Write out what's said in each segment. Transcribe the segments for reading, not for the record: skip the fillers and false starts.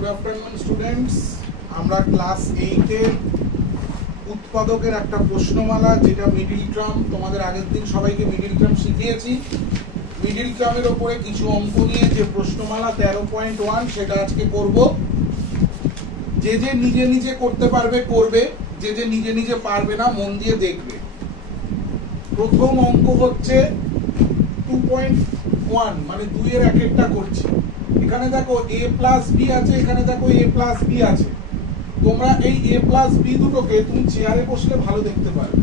Good afternoon students. আমরা class 8 এর উৎপাদকের একটা প্রশ্নমালা, যেটা মিডিল টার্ম, তোমাদের আগের দিন সবাইকে মিডিল টার্ম শিখিয়েছি। মিডিল টার্মের উপরে কিছু অঙ্ক নিয়ে যে প্রশ্নমালা 13.1 সেটা আজকে করব। যে যে নিজে নিজে করতে পারবে করবে, যে যে নিজে নিজে পারবে না মন দিয়ে দেখবে। প্রথম অঙ্ক হচ্ছে 2.1, মানে 2 এর এক একটা করছি। এখানে দেখো a প্লাস বি আছে, এখানে দেখো a প্লাস বি আছে। তোমরা এই a প্লাস বি দুটোকে তুমি চেয়ারে বসলে ভালো দেখতে পারবে।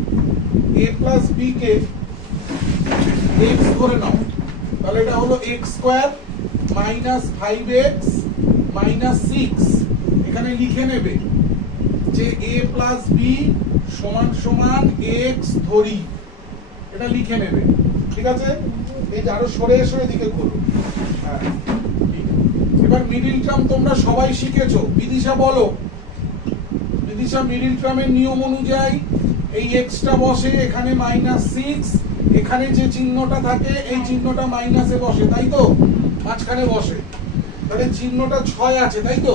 a প্লাস বি কে x ধরে নাও, তাহলে এটা হলো x square minus 5x minus 6। এখানে লিখে নেবে যে a প্লাস বি সমান সমান x ধরি, এটা লিখে নেবে। ঠিক আছে, এই যে আরো সরে সরে দিকে করো। হ্যাঁ, এবার মিডিল টার্ম তোমরা সবাই শিখেছো। বিদিশা বলো, বিদিশা মিডিল টার্মের নিয়ম অনুযায়ী এই এক্সটা বসে এখানে -6, এখানে যে চিহ্নটা থাকে এই চিহ্নটা মাইনাসে বসে, তাই তো? মাঝখানে বসে, তাহলে চিহ্নটা 6 আছে, তাই তো?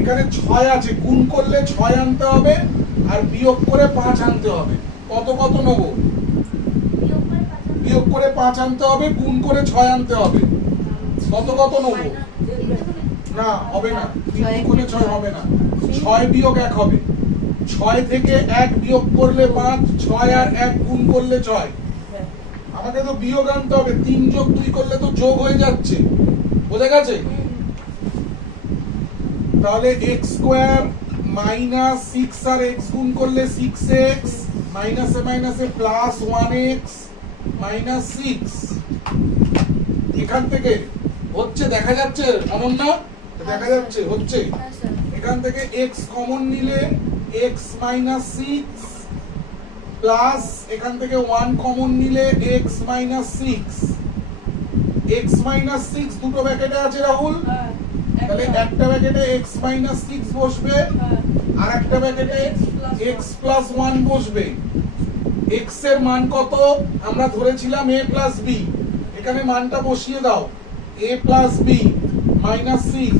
এখানে 6 আছে, গুণ করলে 6 আনতে হবে আর বিয়োগ করে 5 আনতে হবে। কত কত নেব? বিয়োগ করে 5 আনতে হবে, গুণ করে 6 আনতে হবে। কত কত নেব? না, হবে না, 3 গুণে 6 হবে না, 6 বিয়োগ 1 হবে। 6 থেকে 1 বিয়োগ করলে 5, 6 আর 1 গুণ করলে 6। আমাকে তো বিয়োগ আনতে হবে, 3 যোগ 2 করলে তো যোগ হয়ে যাচ্ছে। বোঝা গেছে? তাহলে x স্কয়ার মাইনাস 6 আর x গুণ করলে 6x, মাইনাসে মাইনাসে প্লাস 1x মাইনাস 6। এখান থেকে হচ্ছে, দেখা যাচ্ছে অনন্য? দেখা যাচ্ছে, হচ্ছে। এখান থেকে x কমন নিলে x মাইনাস 6 প্লাস এখান থেকে 1 কমন নিলে x মাইনাস 6। x মাইনাস 6 দুটো ব্র্যাকেটে আছে রাহুল, তাহলে একটা ব্র্যাকেটে x মাইনাস 6 বসবে আর একটা ব্র্যাকেটে x প্লাস 1 বসবে। x এর মান কত? আমরা ধরেছিলাম a প্লাস b, এখানে মানটা বসিয়ে দাও। a প্লাস b মাইনাস 6,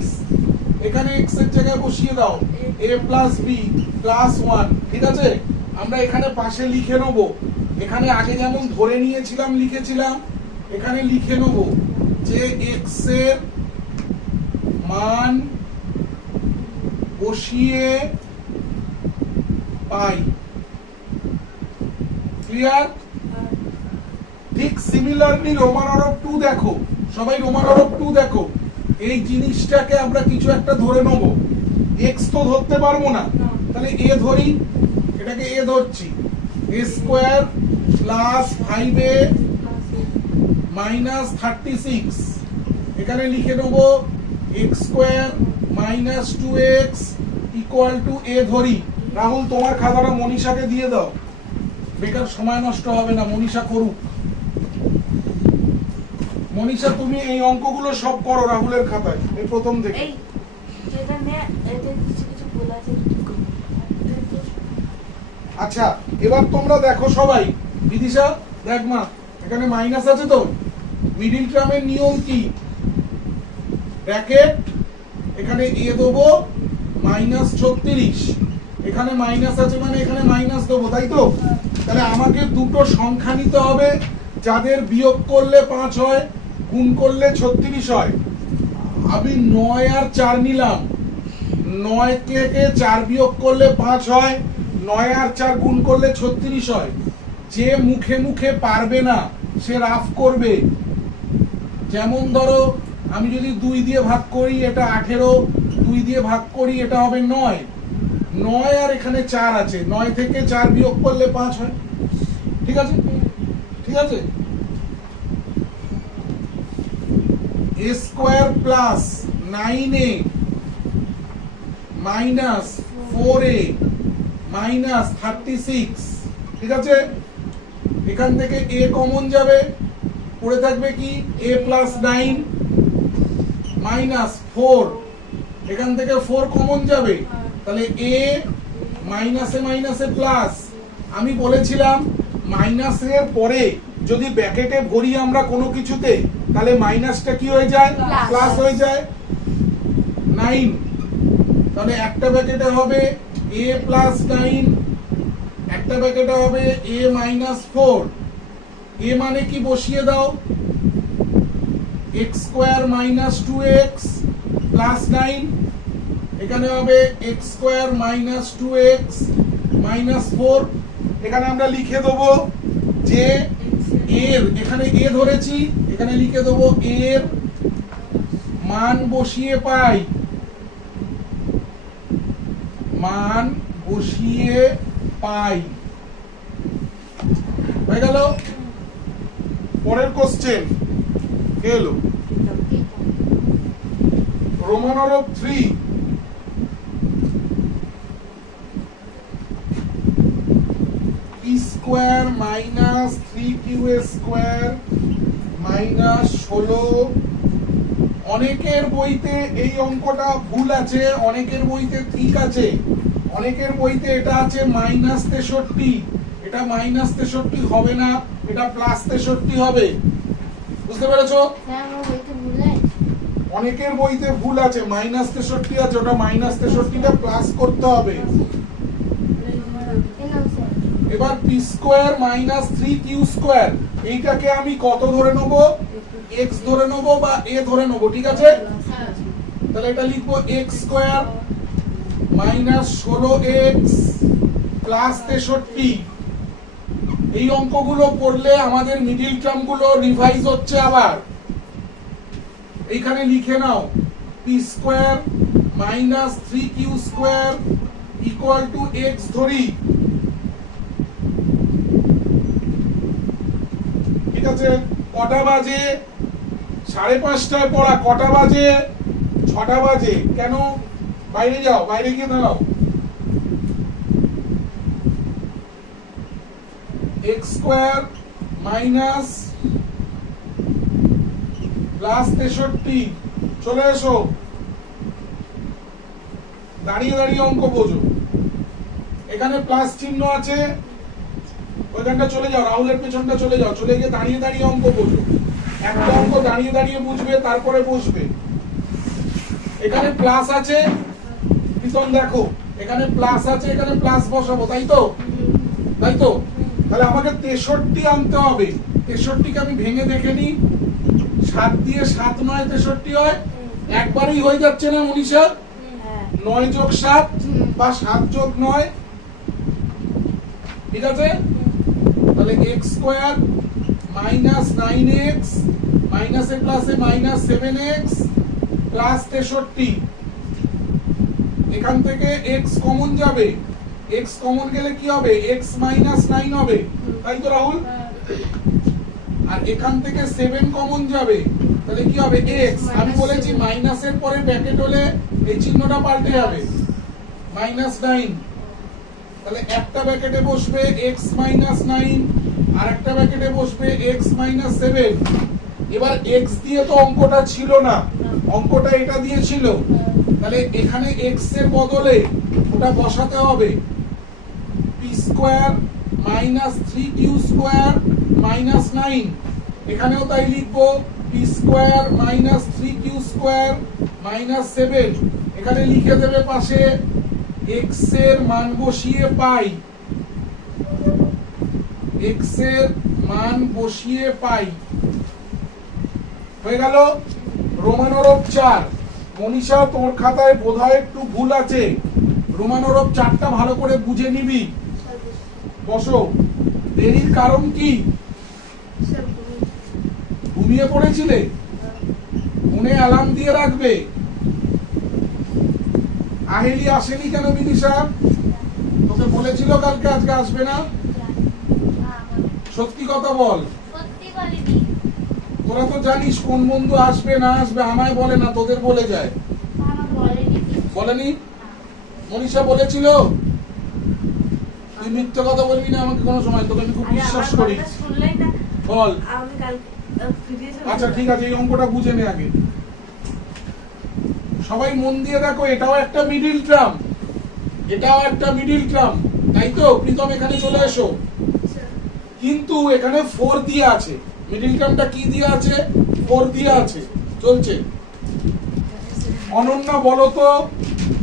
এখানে x এর জায়গায় বসিয়ে দাও a প্লাস b প্লাস 1। ঠিক আছে, আমরা এখানে পাশে লিখে নেব। এখানে আগে যেমন ধরে নিয়েছিলাম লিখেছিলাম, এখানে লিখে নেব যে x এর মান বসিয়ে পাই। ক্লিয়ার? ঠিক সিমিলারলি রোমান হরফ 2 দেখো, সবাই রোমান হরফ 2 দেখো। এই জিনিসটাকে আমরা কিছু একটা ধরে নেব। x তো ধরতে পারবো না, তাহলে a ধরি, এটাকে a ধরছি। a square plus 5a minus 36, এখানে লিখে নেব x square minus 2x equal to a ধরি। রাহুল, তোমার খাতাটা মনীষাকে দিয়ে দাও, বেকার সময় নষ্ট হবে না, মনীষা করুক। মনীষা, তুমি এই অঙ্কগুলো সব করো রাহুলের খাতায়, এই প্রথম থেকে। আচ্ছা, এবার তোমরা দেখো সবাই। বিদিশা দেখ মা, এখানে মাইনাস আছে তো। মিডিল টার্মের নিয়ম কি? ব্র্যাকেট, এখানে a দেবো মাইনাস 36, এখানে মাইনাস আছে মানে এখানে মাইনাস দেবো, তাই তো? তাহলে আমাকে দুটো সংখ্যা নিতে হবে যাদের বিয়োগ করলে 5 হয়, গুণ করলে 36 হয়। আমি 9 আর 4 নিলাম। 9 থেকে 4 বিয়োগ করলে 5 হয়, 9 আর 4 গুণ করলে 36 হয়। যে মুখে মুখে পারবে না সে রাফ করবে। যেমন ধরো, আমি যদি 2 দিয়ে ভাগ করি এটা 18, 2 দিয়ে ভাগ করি এটা হবে 9। 9 আর এখানে 4 আছে, 9 থেকে 4 বিয়োগ করলে 5 হয়। ঠিক আছে? ঠিক আছে। a square plus 9a minus 4a minus 36। ঠিক আছে, এখান থেকে a কমন যাবে, পড়ে থাকবে কি a প্লাস 9 মাইনাস 4, এখান থেকে 4 কমন যাবে, তাহলে a মাইনাসে মাইনাসে প্লাস। আমি বলেছিলাম মাইনাসের পরে যদি ব্র্যাকেটে ভরি আমরা কোনো কিছুতে, তাহলে মাইনাসটা কি হয়ে যায়? প্লাস হয়ে যায়। 9 তাহলে একটা ব্র্যাকেটে হবে a প্লাস 9, একটা ব্র্যাকেটে হবে a মাইনাস 4। a মানে কি বসিয়ে দাও, x square minus 2x plus 9, এখানে হবে x square minus 2x minus 4। এখানে আমরা লিখে দেবো যে এর, এখানে a ধরেছি, এখানে লিখে দেবো এর মান বসিয়ে পাই, মান বসিয়ে পাই। হয়ে গেল। পরের কোশ্চেন এলো রোমান হরফ 3, p square minus 3q square minus 16। অনেকের বইতে এই অঙ্কটা ভুল আছে, অনেকের বইতে ঠিক আছে। অনেকের বইতে এটা আছে মাইনাস 63, এটা মাইনাস 63 হবে না, এটা প্লাস 63 হবে। বুঝতে পেরেছো? অনেকের বইতে ভুল আছে, মাইনাস 63 আছে, ওটা মাইনাস 63টা প্লাস করতে হবে। এবার P square minus 3q square, এইটাকে আমি কত ধরে নেব, x ধরে নেব বা a ধরে নেব, ঠিক আছে? তাহলে এটা লিখবো x square minus 16x plus 63। এই অঙ্কগুলো করলে আমাদের মিডিল টার্ম গুলো রিভাইজ হচ্ছে আবার। এইখানে লিখে নাও P square minus 3q square equal to x ধরি, ঠিক আছে? কটা বাজে? 5:30টায় পড়া, কটা বাজে? 6টা বাজে। কেন? বাইরে যাও, বাইরে গিয়ে দাঁড়াও। x স্কয়ার মাইনাস প্লাস 63, চলে এসো। দাঁড়িয়ে দাঁড়িয়ে অঙ্ক বোঝো। এখানে প্লাস চিহ্ন আছে, ওইখানটা চলে যাও, রাহুলের পেছনটা চলে যাও, চলে গিয়ে দাঁড়িয়ে দাঁড়িয়ে অঙ্ক বোঝো। একটা অঙ্ক দাঁড়িয়ে দাঁড়িয়ে বুঝবে, তারপরে বসবে। এখানে প্লাস আছে, প্রীতম দেখো এখানে প্লাস আছে, এখানে প্লাস বসাবো, তাই তো? তাই তো? তাহলে আমাকে 63 আনতে হবে। 63কে আমি ভেঙে দেখে নিই, 7 দিয়ে 7 9 63 হয়, একবারই হয়ে যাচ্ছে না মনীষা? 9 যোগ 7 বা 7 যোগ 9, ঠিক আছে? তাহলে x স্কয়ার মাইনাস 9x মাইনাসে প্লাসে মাইনাস 7x প্লাস 63। এখান থেকে x কমন যাবে, x কমন গেলে কি হবে, x মাইনাস 9 হবে, তাই তো রাহুল? আর এখান থেকে 7 কমন যাবে, তাহলে কি হবে, x। আমি বলেছি মাইনাসের পরে ব্র্যাকেট হলে এই চিহ্নটা পাল্টে যাবে, মাইনাস 9। তাহলে একটা ব্র্যাকেটে বসবে x মাইনাস 9, আর একটা ব্র্যাকেটে বসবে x মাইনাস 7। এবার x দিয়ে তো অঙ্কটা ছিল না, অঙ্কটা এটা দিয়ে ছিল, তাহলে এখানে x এর বদলে ওটা বসাতে হবে, p square minus 3q square minus 9। এখানেও তাই লিখবো, p square minus 3q square minus 7। এখানে লিখে দেবে পাশে x এর মান বসিয়ে পাই, x এর মান বসিয়ে পাই। হয়ে গেল। রোমান হরফ 4, মনীষা তোর খাতায় বোধহয় একটু ভুল আছে, রোমান হরফ 4টা ভালো করে বুঝে নিবি। বসো। দেরির কারণ কি? ঘুমিয়ে পড়েছিলে? ফোনে অ্যালার্ম দিয়ে রাখবে। আহেলি আসেনি কেন বিদিশা? তোকে বলেছিল কালকে আজকে আসবে না? সত্যি কথা বল। তোরা তো জানিস কোন বন্ধু আসবে না আসবে, আমায় বলে না, তোদের বলে যায়। বলেনি? মনীষা বলেছিল? তুই মিথ্যে কথা বলবি না আমাকে কোনো সময়, তোকে আমি খুব বিশ্বাস করি। বল। আচ্ছা ঠিক আছে, এই অঙ্কটা বুঝে নে আগে। সবাই মন দিয়ে দেখো, এটাও একটা মিডিল টার্ম, এটাও একটা মিডিল টার্ম, তাই তো? প্রীতম এখানে চলে এসো। কিন্তু এখানে 4 দিয়ে আছে, মিডিল টার্মটা কি দিয়ে আছে? 4 দিয়ে আছে। চলছে। অনন্যা বলো তো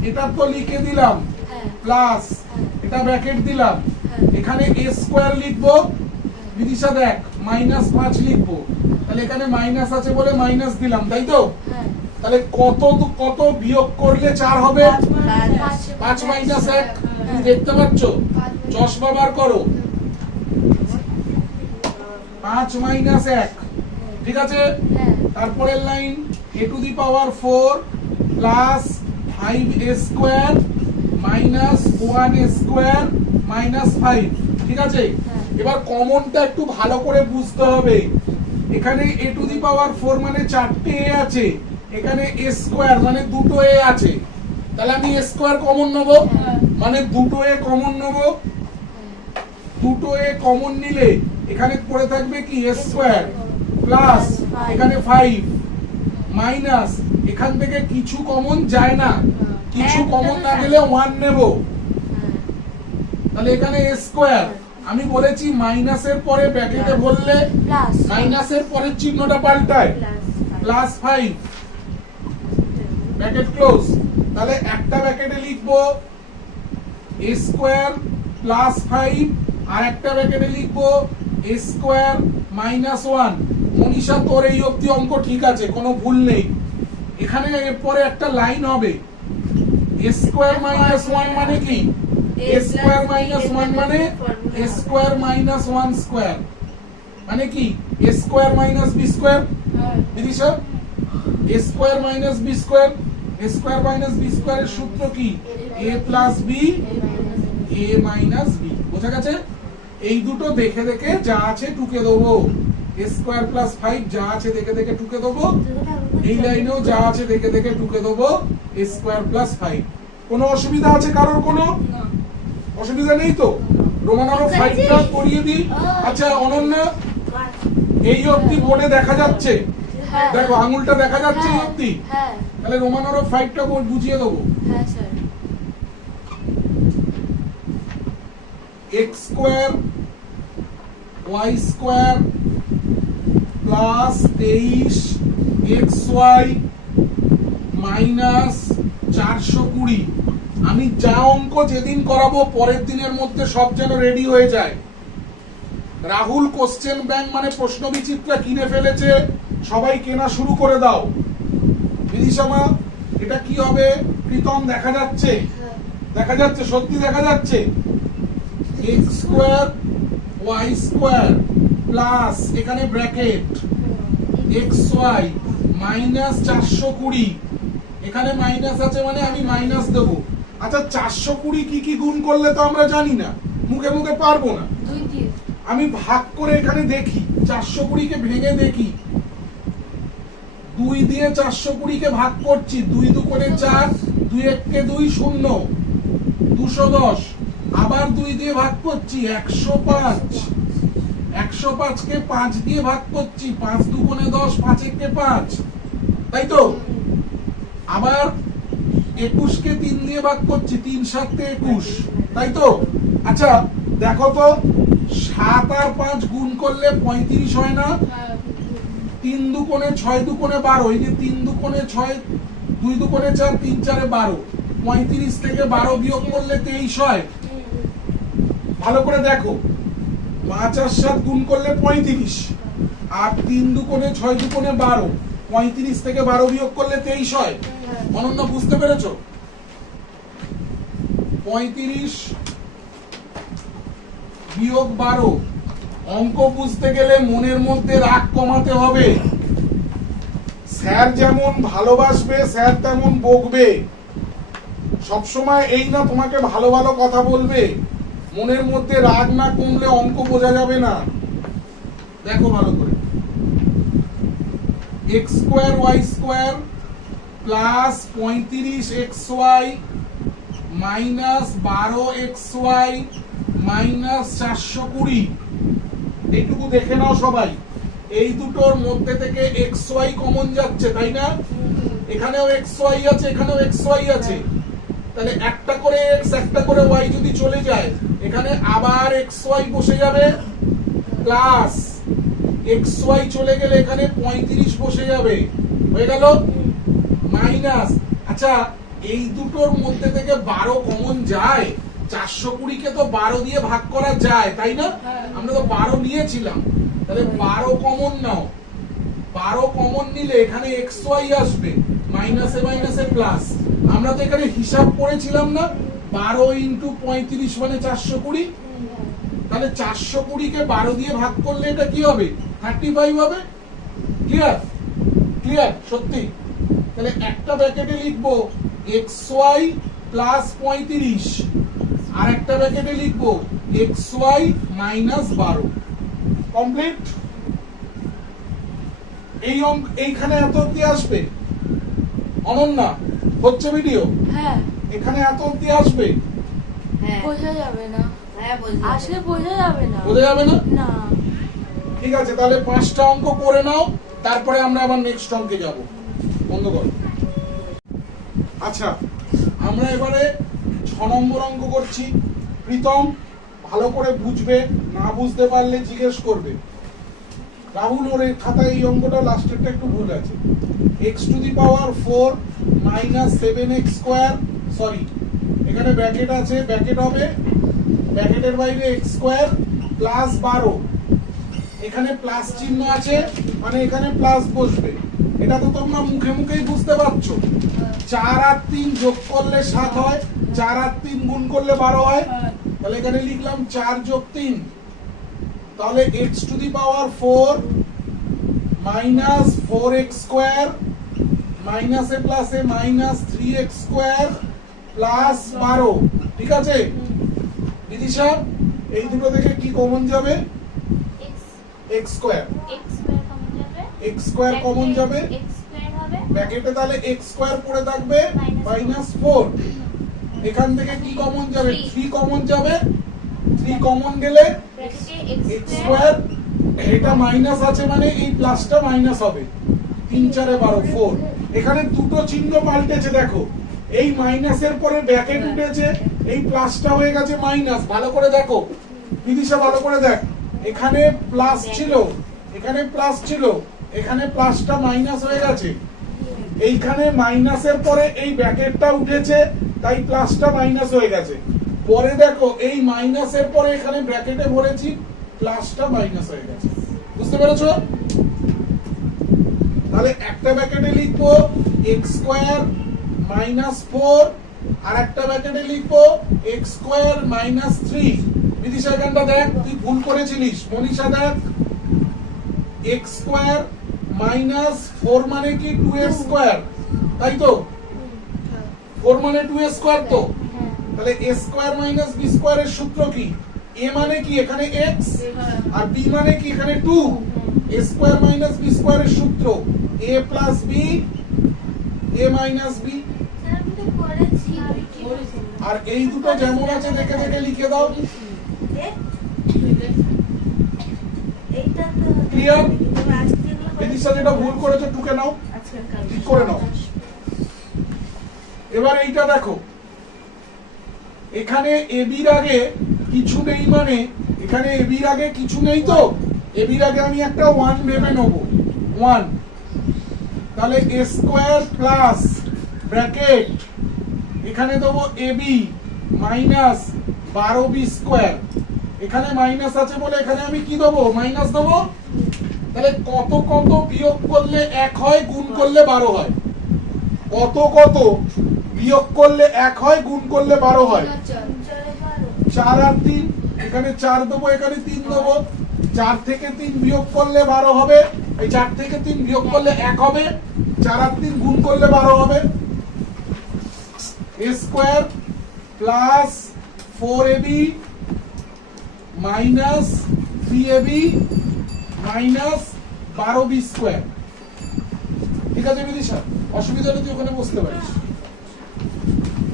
এটা তো লিখে দিলাম হ্যাঁ প্লাস হ্যাঁ এটা ব্র্যাকেট দিলাম, হ্যাঁ এখানে a স্কয়ার লিখবো, বিদিশা দেখ -5 লিখবো, তাহলে এখানে মাইনাস আছে বলে মাইনাস দিলাম, তাই তো? হ্যাঁ তাহলে কত কত বিয়োগ করলে 4 হবে? 5 মাইনাস 1, তুমি দেখতে পাচ্ছ? চশমা বার করো, 5 মাইনাস 1, ঠিক আছে? হ্যাঁ তারপরের line a to the power 4 plus 5a square minus 1a square minus 5, ঠিক আছে? হ্যাঁ। এবার কমনটা একটু ভালো করে বুঝতে হবে। এখানে a টু দি পাওয়ার 4 মানে 4টে a আছে, এখানে a স্কয়ার মানে দুটো a আছে, তাহলে আমি a স্কয়ার কমন নেব, হ্যাঁ। মানে দুটো a কমন নেব, দুটো a কমন নিলে এখানে পড়ে থাকবে কি a স্কয়ার প্লাস এখানে 5 মাইনাস এখান থেকে কিছু কমন যায় না, কিছু কমন না গেলে 1 নেব, তাহলে এখানে a স্কয়ার, আমি বলেছি মাইনাসের পরে ব্র্যাকেটে বললে প্লাস মাইনাসের পরের চিহ্নটা পাল্টায়, প্লাস 5 ব্র্যাকেট ক্লোজ, তাহলে একটা ব্র্যাকেটে লিখবো a স্কয়ার প্লাস 5 আর একটা ব্র্যাকেটে লিখবো a স্কয়ার মাইনাস 1। মনীষা তোর এই অবধি অঙ্ক ঠিক আছে, কোনো ভুল নেই। এখানে এরপরে একটা লাইন হবে a স্কয়ার মাইনাস 1 মানে কি? a স্কয়ার মাইনাস 1 মানে a স্কয়ার মাইনাস 1 স্কয়ার মানে কি? a square minus b square, Bidisha a square minus b square, a square minus b স্কয়ারের সূত্র কি? a plus b a minus b, বোঝা গেছে? এই দুটো দেখে দেখে যা আছে টুকে দেবো, a স্কয়ার প্লাস 5 যা আছে দেখে দেখে টুকে দেবো, এই লাইনেও যা আছে দেখে দেখে টুকে দেবো a স্কয়ার প্লাস 5। কোনো অসুবিধা আছে কারোর? কোনো অসুবিধা নেই তো? রোমানারও 5টা করিয়ে দিই। আচ্ছা অনন্যা, এই অবধি বোর্ডে দেখা যাচ্ছে? হ্যাঁ। দেখো আঙুলটা দেখা যাচ্ছে এই অবধি? হ্যাঁ তাহলে রোমানারও 5টা বুঝিয়ে দেবো। হ্যাঁ sir x square y square plus 23 xy minus 420। আমি যা অঙ্ক যেদিন করাবো পরের দিনের মধ্যে সব যেন রেডি হয়ে যায়। রাহুল কোশ্চেন ব্যাংক মানে প্রশ্ন বিচিত্রা কিনে ফেলেছে, সবাই কেনা শুরু করে দাও। বিদিশামা এটা কি হবে? প্রীতম দেখা যাচ্ছে? দেখা যাচ্ছে, সত্যি দেখা যাচ্ছে। x square y square plus এখানে ব্র্যাকেট xy মাইনাস 420, এখানে মাইনাস আছে মানে আমি মাইনাস দেব। আচ্ছা 420 কি কি গুণ করলে তো আমরা জানি না, মুখে মুখে পারবো না, 2 দিয়ে আমি ভাগ করে এখানে দেখি, 420 কে ভেঙে দেখি। 2 দিয়ে 420 কে ভাগ করছি, 2 2 করে 4, 2 1 কে 2 0, 210। আবার 2 দিয়ে ভাগ করছি, 105। 105 কে 5 দিয়ে ভাগ করছি, 5 2 গুণে 10, 5 1 কে 5, তাই তো? আবার 21 কে 3 দিয়ে ভাগ করছি, 3 7 কে 21, তাই তো? আচ্ছা দেখো তো 7 আর 5 গুণ করলে 35 হয় না? 3 2 কোণে 6 2 কোণে 12, এই যে 3 2 কোণে 6, 2 2 কোণে 4, 3 4 12, 35 থেকে 12 বিয়োগ করলে 23 হয়। ভালো করে দেখো, 5 আর 7 গুণ করলে 35, আর 3 2 কোণে 6 2 কোণে 12, 35 থেকে 12 বিয়োগ করলে 23 হয়। অনন্য বুঝতে পেরেছো? 35 বিয়োগ 12, অঙ্ক বুঝতে গেলে মনের মধ্যে রাগ কমাতে হবে। স্যার যেমন ভালোবাসবে স্যার তেমন বকবে, সবসময় এই না তোমাকে ভালো ভালো কথা বলবে। মনের মধ্যে রাগ না কমলে অঙ্ক বোঝা যাবে না। দেখো ভালো করে, x square y square plus 35 xy minus 12 xy minus 420। এইটুকু দেখে নাও সবাই, এই দুটোর মধ্যে থেকে xy কমন যাচ্ছে, তাই না? এখানেও xy আছে, এখানেও xy আছে, তাহলে একটা করে x একটা করে y যদি চলে যায়, এখানে আবার xy বসে যাবে, প্লাস xy চলে গেলে এখানে 35 বসে যাবে, হয়ে গেল মাইনাস। আচ্ছা এই দুটোর মধ্যে থেকে 12 কমন যায়। 420 কে তো 12 দিয়ে ভাগ করা যায়, তাই না? আমরা তো 12 নিয়েছিলাম, তাহলে 12 কমন নাও। 12 কমন নিলে এখানে xy আসবে, মাইনাসে মাইনাসে প্লাস। আমরা তো এখানে হিসাব করেছিলাম না, 12 ইন্টু 35 মানে 420। তাহলে 420 কে 12 দিয়ে ভাগ করলে এটা কি হবে? 35 হবে। ক্লিয়ার? ক্লিয়ার? সত্যি? তাহলে একটা ব্র্যাকেটে লিখবো xy প্লাস 35, আর একটা ব্র্যাকেটে লিখবো xy মাইনাস 12। কমপ্লিট? এইখানে এত অবধি আসবে অনন্যা? হচ্ছে ভিডিও? হ্যাঁ। এখানে এত অবধি আসবে? হ্যাঁ বোঝা যাবে না, হ্যাঁ বুঝলাম। আসলে বোঝা যাবে না। বোঝা যাবে না? না। ঠিক আছে, তাহলে 5টা অঙ্ক করে নাও, তারপরে আমরা আবার নেক্সট অঙ্কে যাব। বন্ধ করো। আচ্ছা, আমরা এবারে 6 নম্বর অঙ্ক করছি। প্রীতম ভালো করে বুঝবে, না বুঝতে পারলে জিজ্ঞেস করবে। রাহুল, ওর এই খাতায় এই অঙ্কটা লাস্টেরটা একটু ভুল আছে। x two the power 4 minus 7x square, sorry এখানে ব্র্যাকেট আছে, ব্র্যাকেট হবে, ব্র্যাকেটের বাইরে x স্কোয়ার প্লাস 12। এখানে প্লাস চিহ্ন আছে মানে এখানে প্লাস বসবে। এটা তো তোমরা মুখে মুখেই বুঝতে পারছো। 4 আর 3 যোগ করলে 7 হয়, 4 আর 3 গুণ করলে 12 হয়। তাহলে এখানে লিখলাম 4 যোগ 3, তাহলে x two the power 4 minus 4x square মাইনাসে প্লাসে মাইনাস 3x স্কোয়ার প্লাস 12। ঠিক আছে বিদিশা? এই দুটো থেকে কি কমন যাবে? x square. x square common যাবে, ব্র্যাকেটে তাহলে x স্কোয়ার পড়ে থাকবে মাইনাস 4। এখান থেকে কি কমন যাবে? 3 কমন যাবে, 3 কমন গেলে x স্কোয়ার, এটা মাইনাস আছে মানে এই প্লাসটা মাইনাস হবে। 3 4 12 4। এখানে দুটো চিহ্ন পাল্টেছে, দেখো এই মাইনাসের পরে ব্র্যাকেট উঠেছে, এই প্লাসটা হয়ে গেছে মাইনাস। ভালো করে দেখো বিদিশা, ভালো করে দেখ, এখানে প্লাস ছিল, এখানে প্লাস ছিল, এখানে প্লাসটা মাইনাস হয়ে গেছে। এইখানে মাইনাসের পরে এই ব্র্যাকেটটা উঠেছে, তাই প্লাসটা মাইনাস হয়ে গেছে। পরে দেখো এই মাইনাসের পরে এখানে ব্র্যাকেটে ভরেছি, প্লাসটা মাইনাস হয়ে গেছে। বুঝতে পেরেছো? তাহলে একটা ব্র্যাকেটে লিখবো x স্কয়ার মাইনাস 4, আর একটা ব্র্যাকেটে লিখবো x স্কয়ার মাইনাস 3। বিদিশা এখানটা দেখ, তুই ভুল করেছিলিস। মনীষা দেখ, x স্কয়ার মাইনাস 4 মানে কি 2x স্কয়ার, তাই তো? 4 মানে 2x স্কয়ার তো। তাহলে a স্কয়ার মাইনাস b স্কয়ারের সূত্র কি? a মানে কি এখানে x, আর b মানে কি এখানে 2। a স্কয়ার মাইনাস b স্কয়ারের সূত্র a plus b, a minus b। আর এই দুটো যেমন আছে দেখে দেখে লিখে দাও। ক্লিয়ার? বিদিশা যেটা ভুল করেছো টুকে নাও, ঠিক করে নাও। এবার এইটা দেখো, এখানে এবির আগে কিছু নেই, মানে এখানে এবির আগে কিছু নেই, তো এবির আগে আমি একটা 1 ভেবে নেব, 1। তাহলে a স্কয়ার প্লাস ব্র্যাকেট এখানে দেবো ab মাইনাস 12b স্কয়ার। এখানে মাইনাস আছে বলে এখানে আমি কি দেবো? মাইনাস দেবো। তাহলে কত কত বিয়োগ করলে 1 হয়, গুণ করলে 12 হয়? কত কত বিয়োগ করলে 1 হয়, গুণ করলে 12 হয়? 4 আর 3, এখানে 4 দেবো, এখানে 3 দেবো। 4 থেকে 3 বিয়োগ করলে 12 হবে, এই 4 থেকে 3 বিয়োগ করলে 1 হবে, 4 আর 3 গুণ করলে 12 হবে। a square plus 4ab minus 3ab minus 12b square. ঠিক আছে বিদিশা? অসুবিধা হলে তুই ওখানে বসতে পারিস।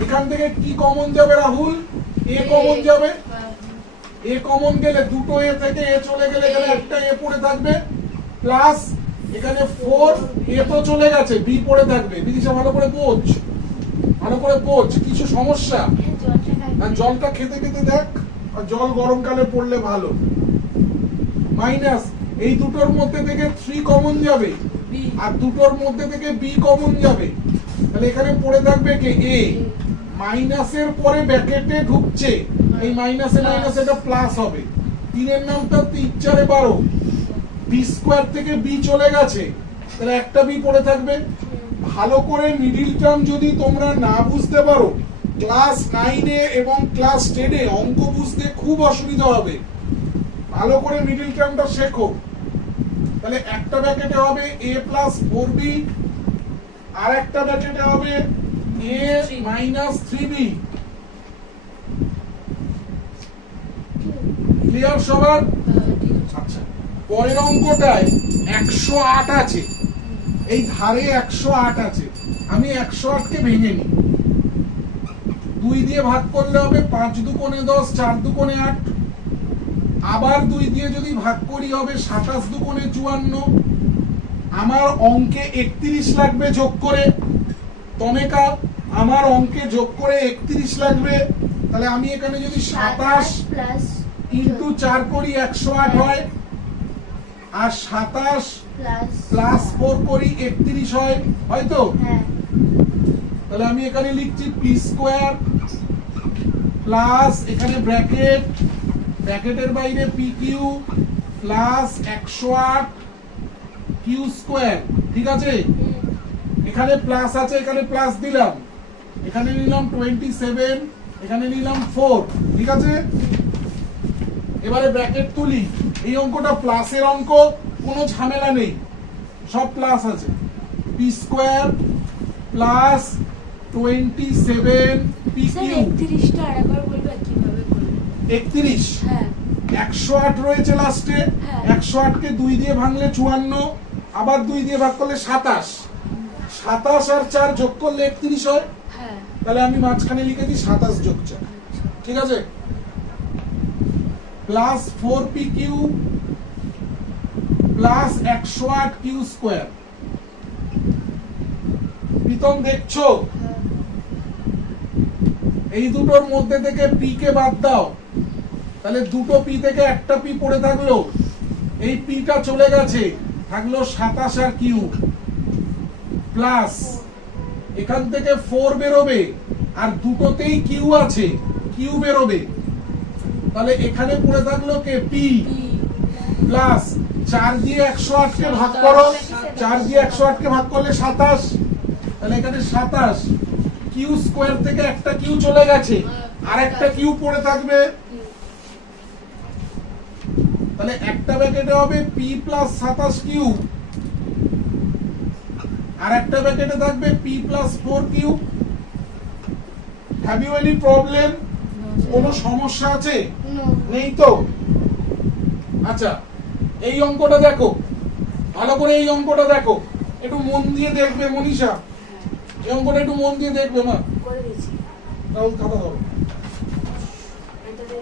এখান থেকে কি কমন যাবে রাহুল? a কমন যাবে। a কমন গেলে দুটো a থেকে a চলে গেলে এখানে একটা a পড়ে থাকবে, প্লাস এখানে 4, a তো চলে গেছে, b পড়ে থাকবে। বিদিশা ভালো করে বোঝ, ভালো করে বোঝ, কিছু সমস্যা? আর জলটা খেতে খেতে দেখ, আর জল গরমকালে পড়লে ভালো। মাইনাস এই দুটোর মধ্যে থেকে 3 কমন যাবে, আর দুটোর মধ্যে থেকে b কমন যাবে। তাহলে এখানে পড়ে থাকবে কি এ মাইনাসের পরে ব্র্যাকেটে ঢুকছে এই মাইনাসে মাইনাসে এটা প্লাস হবে 3 এর নামটা 3 4 12 বি স্কয়ার থেকে বি চলে গেছে তাহলে একটা বি পড়ে থাকবে ভালো করে মিডল টার্ম যদি তোমরা না বুঝতে পারো ক্লাস 9 এ এবং ক্লাস 10 এ অঙ্ক বুঝতে খুব অসুবিধা হবে ভালো করে মিডল টার্মটা শেখো তাহলে একটা ব্র্যাকেটে হবে a প্লাস 4b আর একটা ব্র্যাকেটে হবে a মাইনাস 3b ক্লিয়ার সবার আচ্ছা পরের অঙ্কটায় 108 আছে এই ধারে 108 আছে আমি 108 কে ভেঙে নিই 2 দিয়ে ভাগ করলে হবে 5 দুগুণে 10 4 দুগুণে 8 আবার 2 দিয়ে যদি ভাগ করি হবে 27 দুগুণে 54 আমার অঙ্কে 31 লাগবে যোগ করে তমেকা আমার অঙ্কে যোগ করে 31 লাগবে তাহলে আমি এখানে যদি 27 প্লাস ইনটু 4 করি 108 হয় আর 27 প্লাস 4 করি 31 হয় হয়তো হ্যাঁ তাহলে আমি এখানে লিখছি পি স্কয়ার প্লাস এখানে ব্র্যাকেট ব্র্যাকেটের বাইরে P Q plus 108 Q square ঠিক আছে এখানে প্লাস আছে এখানে প্লাস দিলাম এখানে নিলাম 27 এখানে নিলাম 4 ঠিক আছে এবারে ব্র্যাকেট তুলি এই অঙ্কটা প্লাসের অঙ্ক কোনো ঝামেলা নেই সব প্লাস আছে P square plus 27 P sir Q 31টা আরেকবার বলবে কিভাবে করবে 31 হ্যাঁ 108 রয়েছে লাস্টে হ্যাঁ। 108 কে 2 দিয়ে ভাঙলে 54 আবার 2 দিয়ে ভাগ করলে 27 27 আর 4 যোগ করলে 31 হয় হ্যাঁ তাহলে আমি মাঝখানে লিখে দিই 27 যোগ 4 ঠিক আছে plus 4 P Q plus 108 Q square Pritam দেখছো এই দুটোর মধ্যে থেকে পি কে বাদ দাও তাহলে দুটো পি থেকে একটা পি পড়ে থাকলো এই পিটা চলে গেছে থাকলো 27 আর কিউ প্লাস এখান থেকে 4 বেরোবে আর দুটোতেই কিউ আছে কিউ বেরোবে তাহলে এখানে পড়ে থাকলো কে পি প্লাস 4 দিয়ে 108 কে ভাগ করো 4 দিয়ে 108 কে ভাগ করলে 27 তাহলে এখানে 27 কিউ স্কয়ার থেকে একটা কিউ চলে গেছে আর একটা কিউ পড়ে থাকবে তাহলে একটা ব্র্যাকেটে হবে p প্লাস 27 কিউ আর একটা ব্র্যাকেটে থাকবে p plus 4 Q have you any problem কোনো সমস্যা আছে নেই তো আচ্ছা এই অঙ্কটা দেখো ভালো করে এই অঙ্কটা দেখো একটু মন দিয়ে দেখবে মনীষা এই অঙ্কটা একটু মন দিয়ে দেখবে মা করে দিয়েছি রাহুল খাতা ধরো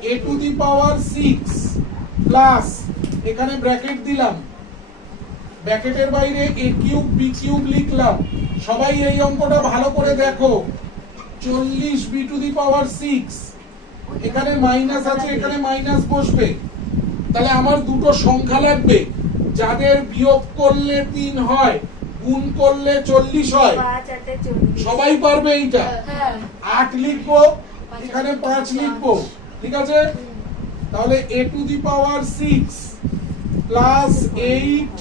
a to the power 6 plus এখানে ব্র্যাকেট দিলাম ব্র্যাকেটের বাইরে a কিউব b কিউব লিখলাম সবাই এই অঙ্কটা ভালো করে দেখো 40 b টু দি পাওয়ার 6 এখানে মাইনাস আছে এখানে মাইনাস বসবে তাহলে আমার দুটো সংখ্যা লাগবে যাদের বিয়োগ করলে 3 হয় গুণ করলে 40 হয় 5 8 40 সবাই পারবে এইটা হ্যাঁ 8 লিখবো এখানে 5 লিখবো ঠিক আছে তাহলে a to the power 6 plus 8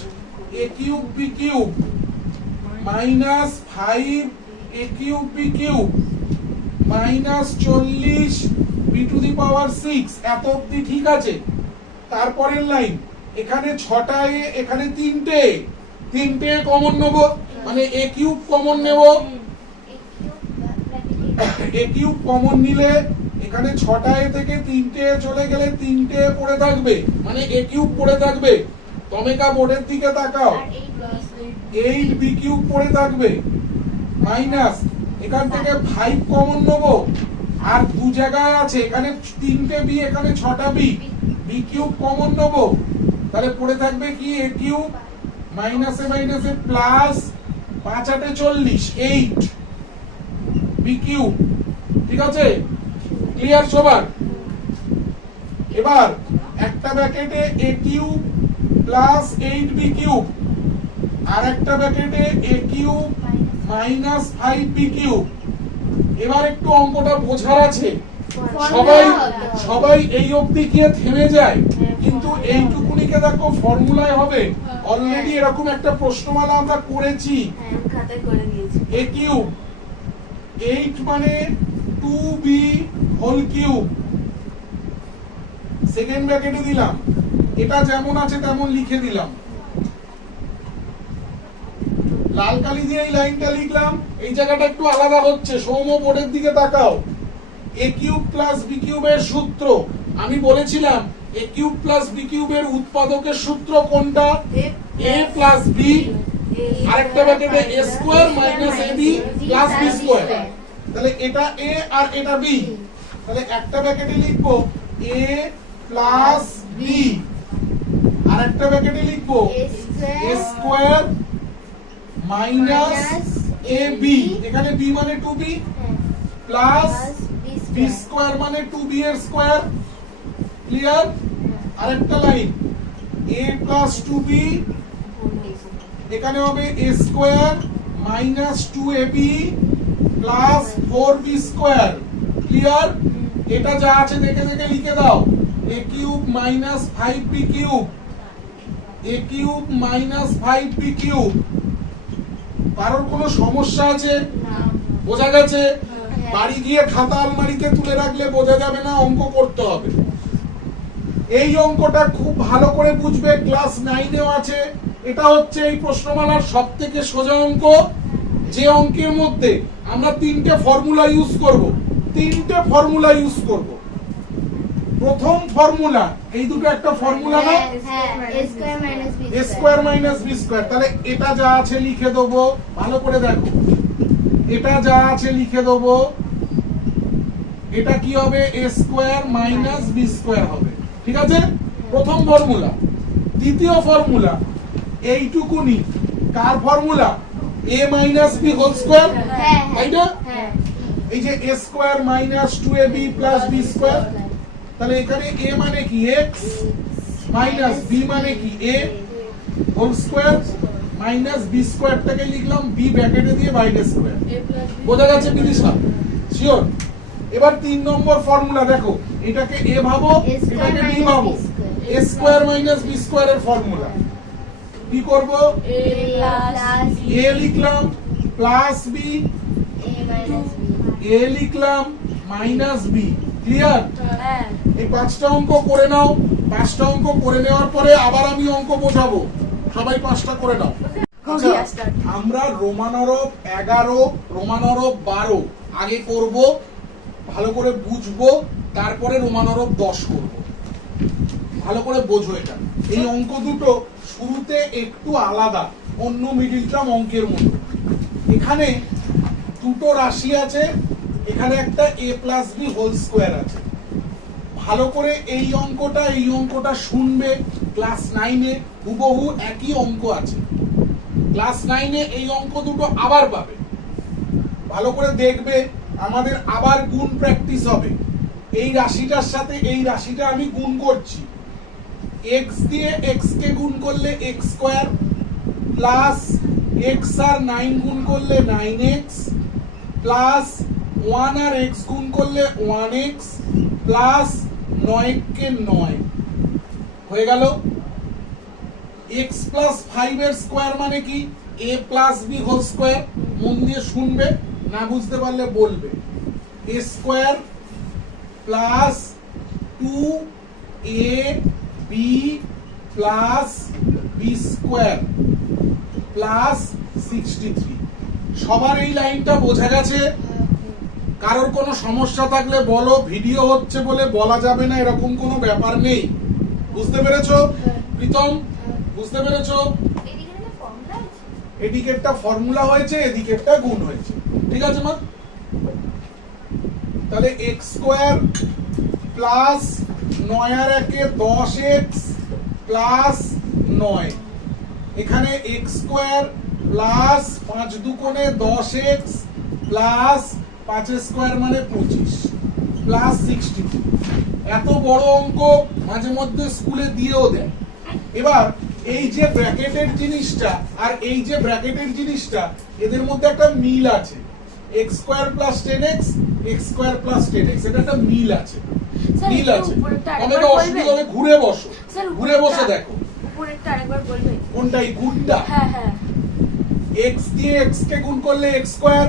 a cube b cube minus 5 a cube b cube minus 40 b to the power 6 এত অবধি ঠিক আছে তারপরের লাইন এখানে 6টা a এখানে 3টে কমন নেব মানে a কিউব কমন নেব a কিউব কমন নিলে এখানে 6টা a থেকে 3টে চলে গেলে 3টে পড়ে থাকবে মানে a কিউব পড়ে থাকবে তমেকা বোর্ডের দিকে তাকাও 8 b কিউব পড়ে থাকবে মাইনাস এখান থেকে 5 কমন নেব আর দু জায়গায় আছে এখানে 3টে b এখানে 6টা b b কিউব কমন নেব তাহলে পড়ে থাকবে কি a কিউব মাইনাসে মাইনাসে প্লাস 5 8 40 8 b কিউব ঠিক আছে ক্লিয়ার সবার এবার একটা ব্র্যাকেটে a cube plus 8 b cube আর একটা ব্র্যাকেটে a cube minus 5b cube. এবার একটু অঙ্কটা বোঝার আছে, সবাই সবাই এই অবধি গিয়ে থেমে যায়, কিন্তু এইটুকুনিকে দেখো ফর্মুলায় হবে। অলরেডি এরকম একটা প্রশ্নমালা আমরা করেছি। খাতায় করে দিয়েছি। a কিউব 8 মানে 2b হোল কিউব, সেকেন্ড ব্র্যাকেটে দিলাম, এটা যেমন আছে তেমন লিখে দিলাম। লাল কালি দিয়ে এই লাইনটা লিখলাম, এই জায়গাটা একটু আলাদা হচ্ছে। সৌম্য বোর্ডের দিকে তাকাও। a কিউব প্লাস b কিউবের সূত্র আমি বলেছিলাম, a কিউব প্লাস b কিউবের উৎপাদকের সূত্র কোনটা? a প্লাস b, আরেকটা ব্র্যাকেটে a square minus ab plus b square. তাহলে এটা a আর এটা b, তাহলে একটা ব্র্যাকেটে লিখবো a প্লাস b, আরেকটা ব্র্যাকেটে লিখবো a স্কয়ার মাইনাস ab, এখানে b মানে 2b প্লাস b স্কয়ার মানে 2b এর স্কয়ার। ক্লিয়ার? আরেকটা লাইন a প্লাস 2b, এখানে হবে a square minus 2ab plus 4b square. Clear? এটা যা আছে দেখে দেখে লিখে দাও। a cube minus 5b cube, a cube minus 5b cube. কারোর কোনো সমস্যা আছে? বোঝা গেছে? বাড়ি গিয়ে খাতা আলমারিতে তুলে রাখলে বোঝা যাবে না, অঙ্ক করতে হবে। এই অঙ্কটা খুব ভালো করে বুঝবে, ক্লাস 9এও আছে। এটা হচ্ছে এই প্রশ্নমালার সবথেকে সোজা অঙ্ক, যে অঙ্কের মধ্যে আমরা তিনটে ফর্মুলা ইউজ করব। তিনটে ফর্মুলা ইউজ করব। প্রথম ফর্মুলা, এই দুটো একটা ফর্মুলা না? a square minus b square. তাহলে এটা যা আছে লিখে দেবো, ভালো করে দেখো। এটা যা আছে লিখে দেবো, এটা কি হবে? a square minus b square হবে। ঠিক আছে? প্রথম ফর্মুলা। দ্বিতীয় ফর্মুলা, এইটুকুনি কার formula? a minus b whole square, তাই না? এই যে a square minus 2ab plus b square. তাহলে এখানে a মানে কি? x মাইনাস b মানে কি? a whole square minus b স্কয়ারটাকে লিখলাম b ব্র্যাকেটে দিয়ে বাইরে স্কয়ার। বোঝা গেছে বিদিশা? শিওর? এবার 3 নম্বর ফর্মুলা দেখো, এটাকে a ভাবো, এটাকে b ভাবো। a স্কয়ার মাইনাস b স্কয়ারের ফর্মুলা কি করব? a লিখলাম প্লাস b, a লিখলাম মাইনাস b। ক্লিয়ার? এই পাঁচটা অঙ্ক করে নাও। পাঁচটা অঙ্ক করে নেওয়ার পরে আবার আমি অঙ্ক বোঝাবো, সবাই পাঁচটা করে নাও। আচ্ছা, আমরা রোমান হরফ 11, রোমান হরফ 12 আগে করব, ভালো করে বুঝবো, তারপরে রোমান হরফ 10 করব। ভালো করে বোঝো এটা। এই অঙ্ক দুটো শুরুতে একটু আলাদা, অন্য মিডিল টার্ম অঙ্কের মতো। এখানে দুটো রাশি আছে, এখানে একটা a plus b whole square আছে। ভালো করে এই অঙ্কটা শুনবে। ক্লাস 9-এ হুবহু একই অঙ্ক আছে। ক্লাস 9-এ এই অঙ্ক দুটো আবার পাবে। ভালো করে দেখবে, আমাদের আবার গুণ প্র্যাকটিস হবে। এই রাশিটার সাথে এই রাশিটা আমি গুণ করছি। x দিয়ে x কে গুণ করলে x স্কয়ার, প্লাস x আর 9 গুণ করলে 9x, প্লাস 1 আর x গুণ করলে 1x, প্লাস 9 কে 9 হয়ে গেল। x প্লাস 5 এর স্কয়ার মানে কি? a plus b whole square. মন দিয়ে শুনবে, না বুঝতে পারলে বলবে। a square plus 2ab plus b square plus 63। সবার এই লাইনটা বোঝা গেছে? কারোর কোনো সমস্যা থাকলে বলো, ভিডিও হচ্ছে বলে বলা যাবে না এরকম কোনো ব্যাপার নেই। বুঝতে পেরেছো? প্রীতম, বুঝতে পেরেছো? এদিকে একটা ফর্মুলা হয়েছে, এদিকে একটা গুণ হয়েছে। ঠিক আছে মা? তাহলে x স্কয়ার প্লাস 9 আর 1 এ 10x প্লাস 9, এখানে x স্কয়ার প্লাস 5 দুগুণে 10x প্লাস 5 স্কয়ার মানে 25 প্লাস 63। এত বড় অঙ্ক মাঝে মধ্যে স্কুলে দিয়েও দেয়। এবার এই যে ব্র্যাকেটের জিনিসটা আর এই যে ব্র্যাকেটের জিনিসটা এদের মধ্যে একটা মিল আছে। x square plus 10x x square plus 10x এটা একটা মিল আছে। স্যার, মিল একটু আছে। উপরেরটা আরেকবার আমাকে অসুবিধা বলবেন? হবে, ঘুরে বসো, স্যার, ঘুরে বসে দেখো উপরেরটা আরেকবার বলবেন? কোনটাই গুণটা। হ্যাঁ হ্যাঁ x দিয়ে x কে গুণ করলে x স্কয়ার,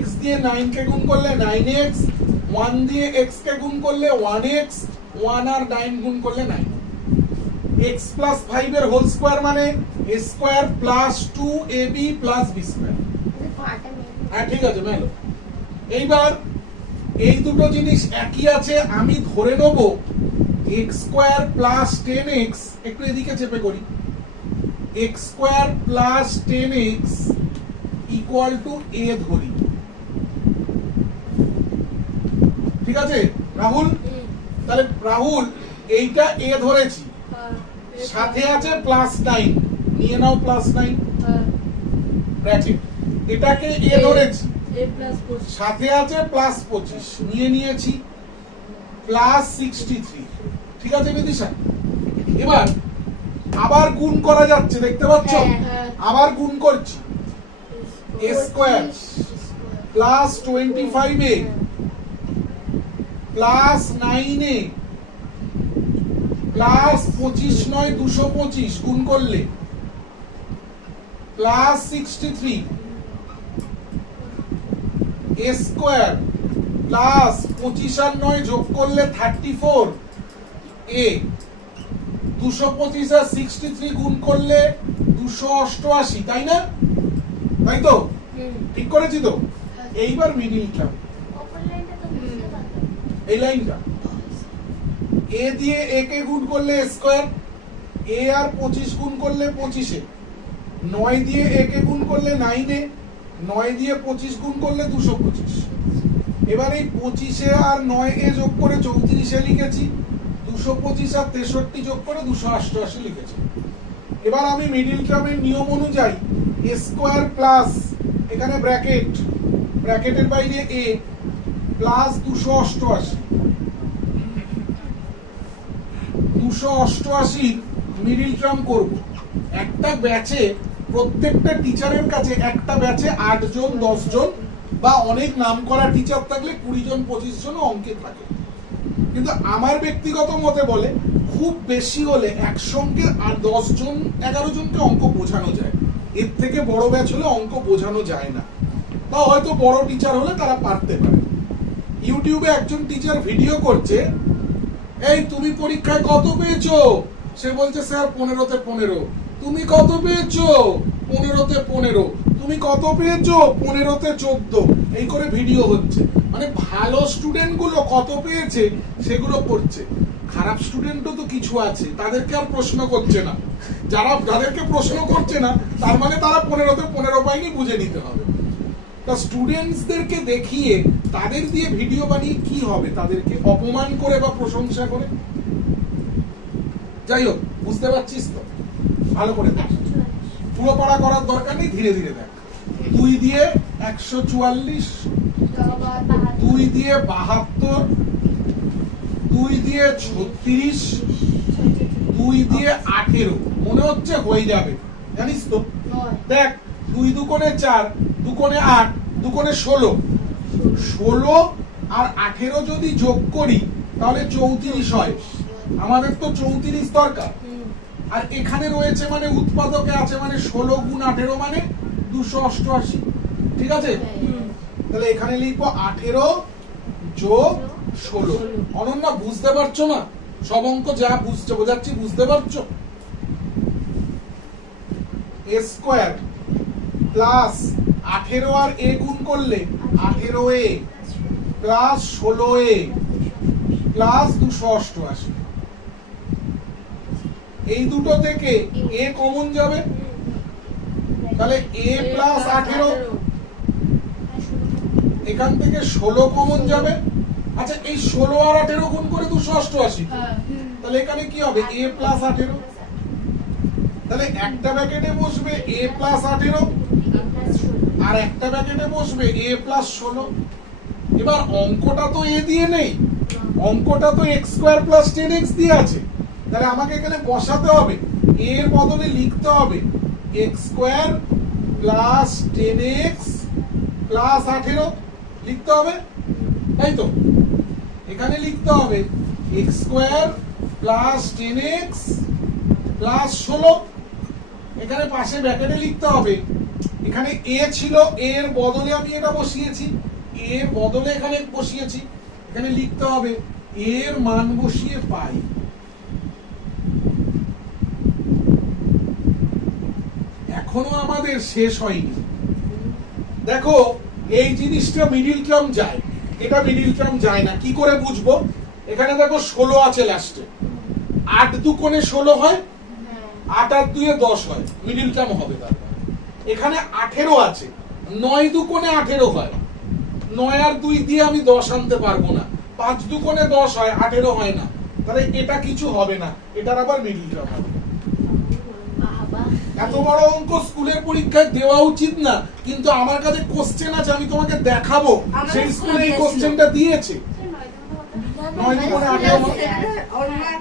x দিয়ে 9 কে গুণ করলে 9x, 1 দিয়ে x কে গুণ করলে 1x, 1 আর 9 গুণ করলে 9। x প্লাস 5 এর হোল স্কয়ার মানে a square plus 2ab plus b square. হ্যাঁ ঠিক আছে মেলো। এইবার এই দুটো জিনিস একই আছে, আমি ধরে নেব x স্কয়ার প্লাস 10x, একটু এদিকে চেপে করি, x square plus 10x equal to a ধরি। ঠিক আছে রাহুল? তাহলে রাহুল এইটা a ধরেছি, সাথে আছে প্লাস 9, নিয়ে নাও প্লাস 9 ব্র্যাকেট। এটাকে a ধরেছি, সাথে আছে প্লাস 25, নিয়ে নিয়েছি প্লাস 63। ঠিক আছে বিদিশা? এবার আবার গুণ করা যাচ্ছে, দেখতে পাচ্ছ? আবার গুণ করছি, a square plus 25a plus 9a plus 25 নয় 225 গুণ করলে প্লাস 63 a স্কয়ার প্লাস 25 আর 9 যোগ করলে 34 a 225 আর 63 গুণ করলে 288, তাই না? তাই তো? ঠিক করেছি তো? এইবার মিডিল টার্ম এই লাইনটা a দিয়ে a কে গুণ করলে a স্কয়ার, a আর 25 গুণ করলে 25 এ, 9 দিয়ে a কে গুণ করলে 9 এ, 9 দিয়ে 25 গুণ করলে 225। এবার এই 25 এ আর 9 এ যোগ করে 34 এ লিখেছি, 225 আর 63 যোগ করে 288 লিখেছি। এবার আমি মিডিল টার্মের নিয়ম অনুযায়ী a স্কয়ার প্লাস, এখানে ব্র্যাকেট, ব্র্যাকেটের বাইরে a প্লাস 288, 288 মিডিল টার্ম করব। একটা ব্যাচে প্রত্যেকটা টিচারের কাছে একটা ব্যাচে 8 জন 10 জন বা অনেক নামকরা টিচার থাকলে 20 জন 25 জন অঙ্কে থাকে। কিন্তু আমার ব্যক্তিগত মতে বলে খুব বেশি হলে একসঙ্গে আর 10 জন 11 জনকে অঙ্ক বোঝানো যায়, এর থেকে বড় ব্যাচ হলে অঙ্ক বোঝানো যায় না। তা হয়তো বড় টিচার হলে তারা পারতে পারে। ইউটিউবে একজন টিচার ভিডিও করছে, এই তুমি পরীক্ষায় কত পেয়েছো? সে বলছে স্যার 15তে 15। তুমি কত পেয়েছো? 15তে 15। তুমি কত পেয়েছো? 15তে 14। এই করে ভিডিও হচ্ছে, মানে ভালো স্টুডেন্ট গুলো কত পেয়েছে সেগুলো করছে। খারাপ স্টুডেন্টও তো কিছু আছে, তাদেরকে আর প্রশ্ন করছে না। যাদেরকে প্রশ্ন করছে না তার মানে তারা 15তে 15 পায়নি, বুঝে নিতে হবে। তা স্টুডেন্টসদেরকে দেখিয়ে তাদের দিয়ে ভিডিও বানিয়ে কি হবে? তাদেরকে অপমান করে বা প্রশংসা করে? যাই হোক, বুঝতে পারছিস তো? ভালো করে দেখ, পুরো পড়া করার দরকার নেই, ধীরে ধীরে দেখ। 2 দিয়ে 144, 2 দিয়ে 72, 2 দিয়ে 36, 2 দিয়ে 18। মনে হচ্ছে হয়ে যাবে, জানিস তো? দেখ 2 দুকোণে 4, দুকোণে 8, দুকোণে 16, 16 আর 18 যদি যোগ করি তাহলে 34 হয়। আমাদের তো 34 দরকার। আর এখানে রয়েছে মানে উৎপাদকে আছে মানে 16 গুণ 18 মানে 288। ঠিক আছে? তাহলে এখানে লিখবো 18 যোগ 16। অনন্যা বুঝতে পারছো না? সব অঙ্ক যা বোঝাচ্ছি বুঝতে পারছো? a স্কয়ার প্লাস 18 আর a গুণ করলে 18a প্লাস 16a প্লাস 288। এই দুটো থেকে a কমন যাবে, তাহলে a প্লাস 18, এখান থেকে 16 কমন যাবে। আচ্ছা এই 16 আর 18 গুণ করে 288, তাহলে এখানে কি হবে? a plus 18। তাহলে একটা ব্র্যাকেটে বসবে a প্লাস 18 আর একটা ব্র্যাকেটে বসবে a প্লাস 16। এবার অঙ্কটা তো a দিয়ে নেই, অঙ্কটা তো x স্কয়ার প্লাস 10x দিয়ে আছে। তাহলে আমাকে এখানে বসাতে হবে এর বদলে লিখতে হবে x square plus 10x plus 18 লিখতে হবে, তাই তো? এখানে লিখতে হবে x square plus 10x plus 16। এখানে পাশে ব্র্যাকেটে লিখতে হবে, এখানে a ছিল, a এর বদলে আমি এটা বসিয়েছি, a এর বদলে এখানে বসিয়েছি। এখানে লিখতে হবে a এর মান বসিয়ে পাই। এখনো আমাদের শেষ হয়নি। দেখো এই জিনিসটা মিডিল টার্ম যায়, এটা মিডিল টার্ম যায় না। কি করে বুঝবো? এখানে দেখো 16 আছে লাস্টে, 8 দুকোণে 16 হয়, 8 আর 2 এ 10 হয়, মিডিল টার্ম হবে তারপর। এখানে 18 আছে, 9 দুকোণে 18 হয়, 9 আর 2 দিয়ে আমি 10 আনতে পারবো না, 5 দুকোণে 10 হয়, 18 হয় না, তাহলে এটা কিছু হবে না, এটার আবার মিডিল টার্ম হবে। এত বড় অঙ্ক স্কুলের পরীক্ষায় দেওয়া উচিত না, কিন্তু আমার কাছে কোশ্চেন আছে, আমি তোমাকে দেখাবো সেই স্কুলে এই কোশ্চেনটা দিয়েছে। 9 দুকোণে 18 হয়,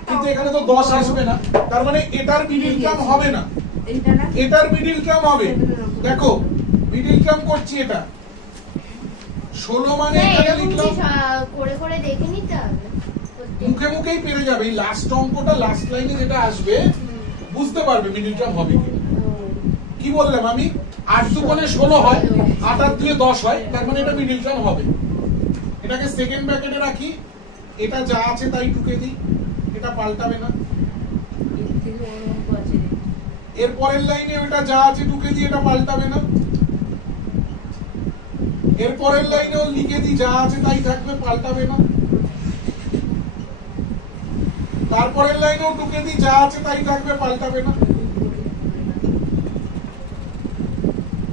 কিন্তু এখানে তো 10 আসবে না, তার মানে এটার মিডিল টার্ম হবে না, এটার মিডিল টার্ম হবে। দেখো মিডিল টার্ম করছি, এটা 16 মানে এখানে লিখলাম, করে করে দেখে নিতে হবে, মুখে মুখেই পেরে যাবে। এই লাস্ট অঙ্কটা, লাস্ট লাইনে যেটা আসবে বুঝতে পারবে মিডিল টার্ম হবে কি। কি বললাম আমি? 8 দুকোণে 16 হয়, 8 আর 2 এ 10 হয়, তার মানে এটা মিডিল টার্ম হবে। এটাকে সেকেন্ড ব্র্যাকেটে রাখি, এটা যা আছে তাই টুকে দিই, এটা পাল্টাবে না। এর পরের লাইনে ওটা যা আছে টুকে দিই, এটা পাল্টাবে না। এর পরের লাইনেও লিখে দিই, যা আছে তাই থাকবে, পাল্টাবে না। তারপরের লাইনেও টুকে দিই, যা আছে তাই থাকবে, পাল্টাবে না।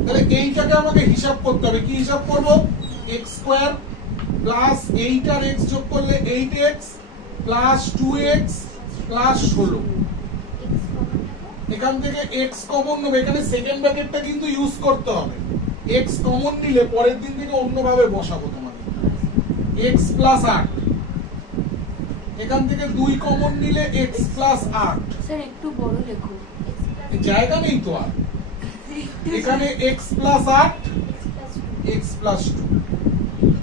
তাহলে এইটাকে আমাকে হিসাব করতে হবে। কি হিসাব করব? x স্কয়ার প্লাস 8 আর x যোগ করলে 8x প্লাস 2x প্লাস 16। এখান থেকে x কমন নেবে, এখানে সেকেন্ড ব্র্যাকেটটা কিন্তু ইউজ করতে হবে। x কমন নিলে পরের দিন থেকে অন্যভাবে বসাবো তোমাদের। x প্লাস 8, এখান থেকে 2 কমন নিলে x প্লাস 8। স্যার একটু বড় লেখো, জায়গা নেই তো আর। এখানে x প্লাস 8, x প্লাস 2।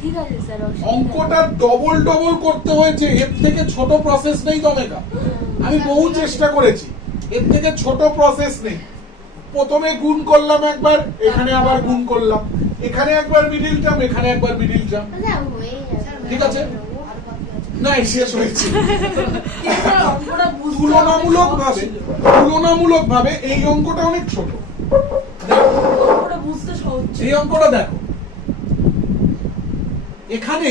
ঠিক আছে স্যার, অঙ্কটা ডবল ডবল করতে হয়েছে, এর থেকে ছোট প্রসেস নেই তমেকা। আমি বহু চেষ্টা করেছি, এর থেকে ছোট প্রসেস নেই। প্রথমে গুণ করলাম একবার, এখানে আবার গুণ করলাম, এখানে একবার মিডিল টার্ম, এখানে একবার মিডিল টার্ম। ঠিক আছে? না শেষ হয়েছে। তুলনামূলক ভাবে এই অঙ্কটা অনেক ছোট। এই অঙ্কটা দেখো, এখানে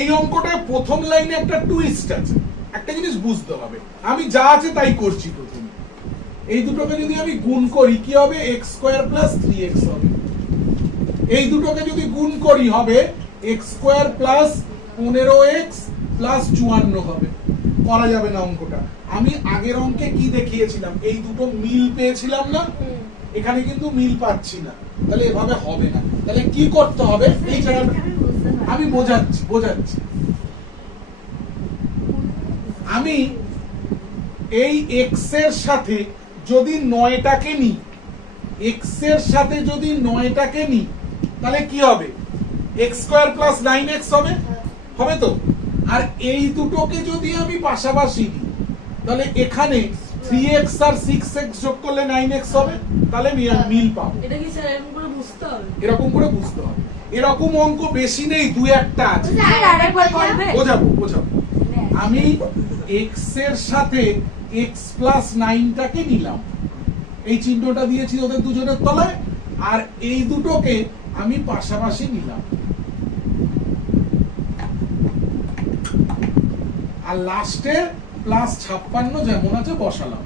এই অঙ্কটায় প্রথম লাইনে একটা টুইস্ট আছে। একটা জিনিস বুঝতে হবে, আমি যা আছে তাই করছি। প্রথমে এই দুটোকে যদি আমি গুণ করি কি হবে? x স্কয়ার প্লাস 3x হবে। এই দুটোকে যদি গুণ করি হবে x square plus 15x plus 54 হবে। করা যাবে না অঙ্কটা। আমি আগের অঙ্কে কি দেখিয়েছিলাম? এই দুটো মিল পেয়েছিলাম না, এখানে কিন্তু মিল পাচ্ছি না, তাহলে এভাবে হবে না। তাহলে কি করতে হবে? এই জায়গাটা আমি বোঝাচ্ছি। আমি এই x এর সাথে যদি 9টাকে নিই, x এর সাথে যদি 9টাকে নিই, তাহলে কি হবে? x স্কয়ার প্লাস 9x হবে, হবে তো? আর এই দুটোকে যদি আমি পাশাপাশি নিই, তাহলে এখানে 3x আর 6x যোগ করলে 9x হবে, তাহলে মিল পাবো। এটা কি স্যার এরকম করে বুঝতে হবে? এরকম করে বুঝতে হবে। এরকম অঙ্ক বেশি নেই, 2-1টা আছে। বোঝাবো। আমি x এর সাথে x প্লাস 9টাকে নিলাম, এই চিহ্নটা দিয়েছি ওদের দুজনের তলায়, আর এই দুটোকে আমি পাশাপাশি নিলাম, আর লাস্টে প্লাস 56 যেমন আছে বসালাম।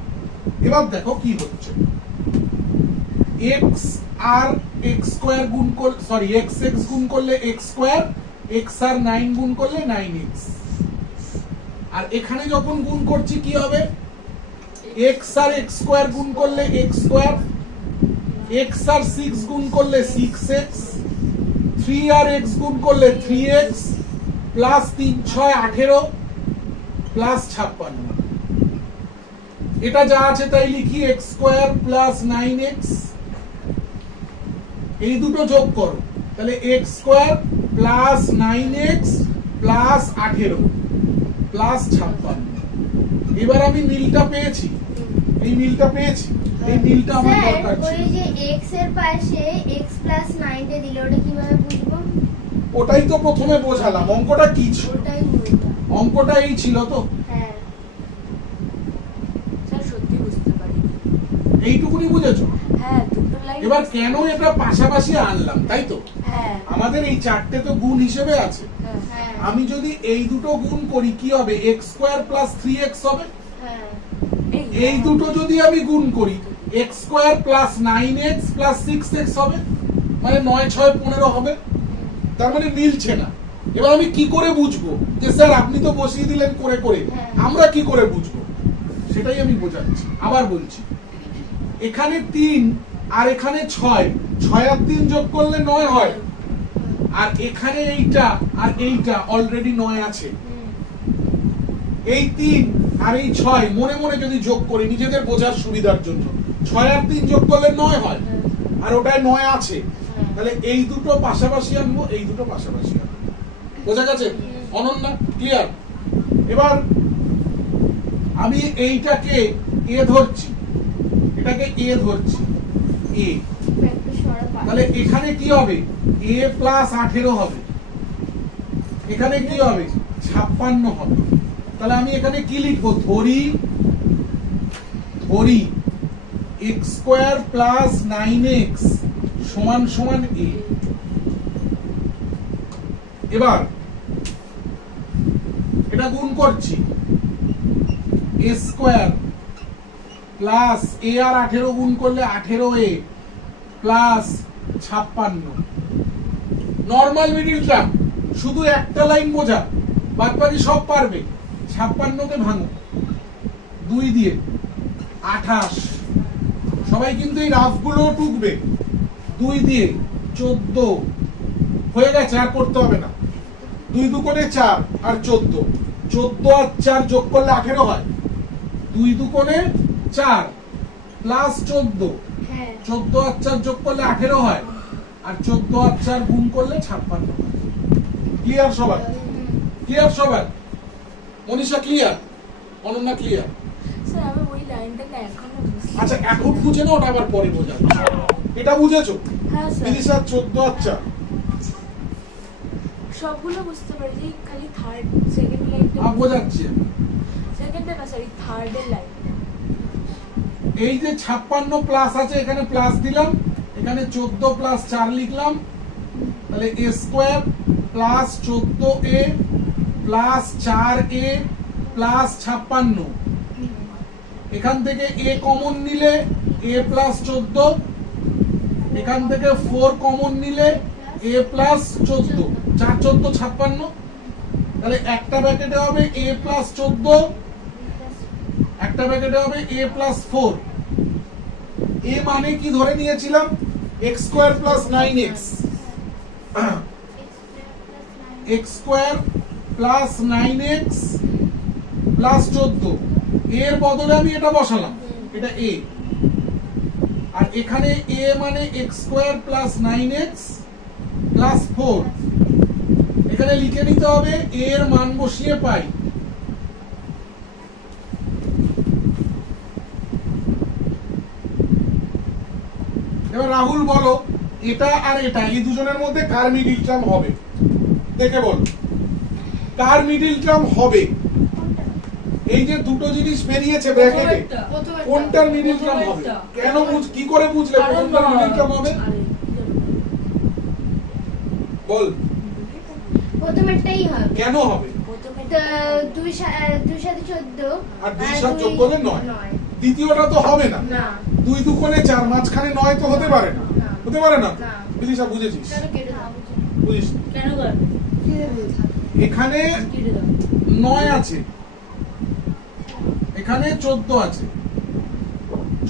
এবার দেখো কি হচ্ছে। x আর x স্কয়ার গুণ করলে, সরি x গুণ করলে x স্কয়ার, x আর 9 গুণ করলে 9x। আর এখানে যখন গুণ করছি কি হবে? x আর x স্কয়ার গুণ করলে x স্কয়ার, x আর 6 গুণ করলে 6x, 3 আর x গুণ করলে 3x, প্লাস 3 6 18 প্লাস 56। এটা যা আছে তাই লিখি এক্স স্কোয়ার প্লাস 9x, এই দুটো যোগ করো, তাহলে x square plus 9x plus 18 plus 56। এবার আমি মিলটা পেয়েছি, এই মিলটা পেয়েছি, এই মিলটা আমার স্যার দরকার ওই ছিল। যে x এর পাশে x প্লাস 9 টা দিলে ওটা কিভাবে বুঝবো? ওটাই তো প্রথমে বোঝালাম, অঙ্কটা কি ছিল, ওটাই বুঝবো। অঙ্কটা এই ছিল তো, হ্যাঁ স্যার সত্যি বুঝতে পারি। এইটুকুনি বুঝেছো? হ্যাঁ দুটো লাইন। এবার কেন এটা পাশাপাশি আনলাম, তাই তো? হ্যাঁ আমাদের এই চারটে তো গুণ হিসেবে আছে, হ্যাঁ হ্যাঁ আমি যদি এই দুটো গুণ করি কি হবে, এক্স স্কোয়ার প্লাস 3x হবে। হ্যাঁ এই দুটো যদি আমি গুণ করি x square plus 9x plus 6x হবে, মানে 9 6 15 হবে। তার মানে মিলছে না। এবার আমি কি করে বুঝবো যে স্যার আপনি তো বসিয়ে দিলেন করে করে, হ্যাঁ। আমরা কি করে বুঝবো, সেটাই আমি বোঝাচ্ছি। আবার বলছি, এখানে 3 আর এখানে 6, 6 আর 3 যোগ করলে 9 হয়, আর এখানে এইটা আর এইটা অলরেডি 9 আছে। এই 3 আর এই 6 মনে মনে যদি যোগ করি নিজেদের বোঝার সুবিধার জন্য, 6 আর 3 যোগ করলে 9 হয়, আর ওটায় 9 আছে, তাহলে এই দুটো পাশাপাশি আনবো, এই দুটো পাশাপাশি আনবো। বোঝা গেছে? অনন্যা ক্লিয়ার? এবার আমি এইটাকে এ ধরছি, এটাকে এ ধরছি, এ, একটু সরা পা। তাহলে এখানে কি হবে, এ প্লাস 18 হবে, এখানে কি হবে 56 হবে। তাহলে আমি এখানে কি লিখবো, ধরি এক্স স্কোয়ার প্লাস 9x সমান সমান এ। এবার এটা গুণ করছি, এ স্কোয়ার প্লাস এ আর 18 গুণ করলে 18a plus 56। Normal middle term, শুধু একটা লাইন বোঝা, বাদ বাকি সব পারবে। 56 কে ভাঙো 2 দিয়ে, 28। সবাই কিন্তু এই রাফ গুলো টুকবে। 2 দিয়ে 14 হয়ে গেছে, আর করতে হবে না। 2 দুকোণে 4 আর 14, 14 আর 4 যোগ করলে 18 হয়। 2 দুকোণে 4 প্লাস 14, হ্যাঁ 14 আর 4 যোগ করলে 18 হয়, আর 14 আর 4 গুণ করলে 56 হয়। ক্লিয়ার সবাই? ক্লিয়ার সবাই? Manisha clear? Ananya clear? Sir আমি ওই লাইনটা না এখনো বুঝতে আচ্ছা এখন বুঝে না, ওটা আবার পরে বোঝাবো। এটা বুঝেছো? হ্যাঁ স্যার বিদিশা 14 আর 4 সবগুলো বুঝতে পারি, যে খালি থার্ড সেকেন্ড লাইনটা বোঝাচ্ছি আমি। সেকেন্ডটা না স্যার, থার্ডের লাইনটা। এই যে 56 প্লাস আছে, এখানে প্লাস দিলাম, এখানে 14 প্লাস 4 লিখলাম, তাহলে A square plus 14a plus 4a plus 56। এখান থেকে a কমন নিলে a প্লাস 14, এখান থেকে 4 কমন নিলে a প্লাস 14, 4 14 56। তাহলে একটা ব্র্যাকেটে হবে a প্লাস 14, একটা ব্র্যাকেটে হবে a প্লাস 4। a মানে কি ধরে নিয়েছিলাম, x square plus 9x, x square plus 9x plus 14। এর বদলে আমি এটা বসালাম, এটা a, আর এখানে a মানে x square plus 9x plus 4। এখানে লিখে নিতে হবে a এর মান বসিয়ে পাই। এবার রাহুল বলো, এটা আর এটা এই দুজনের মধ্যে কার মিডিল টার্ম হবে? দেখে বল, কার মিডিল টার্ম হবে? এই যে দুটো জিনিস বেরিয়েছে ব্র্যাকেটে, কোনটার মিডিল টার্ম হবে? কেন কি করে বুঝলে কোনটার মিডিল টার্ম হবে? বল প্রথমেরটাই হবে। কেন হবে? তো 2 সাথে 14 আর 2 সাথে যোগ করলে 9। দ্বিতীয়টা তো হবে না, না 2 দুকোণে 4, মাঝখানে 9 তো হতে পারে না, না। হতে পারে না। না। বিদিশা বুঝেছিস? কেন কেটে দাও? বুঝিস? কেন করবে? এখানে কেটে দাও। 9 আছে, এখানে 14 আছে।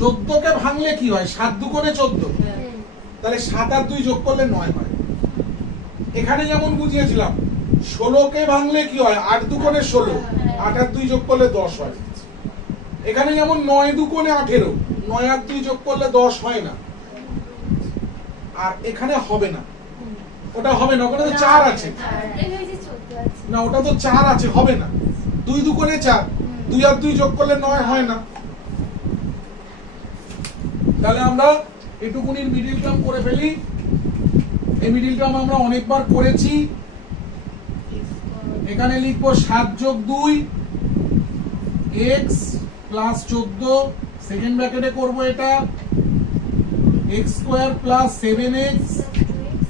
14 কে ভাঙলে কি হয়, 7 দুকোণে 14, তাহলে 7 আর 2 যোগ করলে 9 হয়। এখানে যেমন বুঝিয়েছিলাম 16 কে ভাঙলে কি হয়, 8 দুকোণে 16, 8 আর 2 যোগ করলে 10 হয়। এখানে যেমন 9 দুগুণে 18, 9 আর 2 যোগ করলে 10 হয় না, আর এখানে হবে না, ওটা হবে না, ওখানে তো 4 আছে না, ওটা তো 4 আছে, হবে না। 2 দুগুণে 4, 2 আর 2 যোগ করলে 9 হয় না। তাহলে আমরা এটুকুনির মিডিল টার্ম করে ফেলি। এই মিডিল টার্ম আমরা অনেকবার করেছি। এখানে লিখবো 7 যোগ 2 x প্লাস 14, সেকেন্ড ব্র্যাকেটে করব এটা, x square plus 7x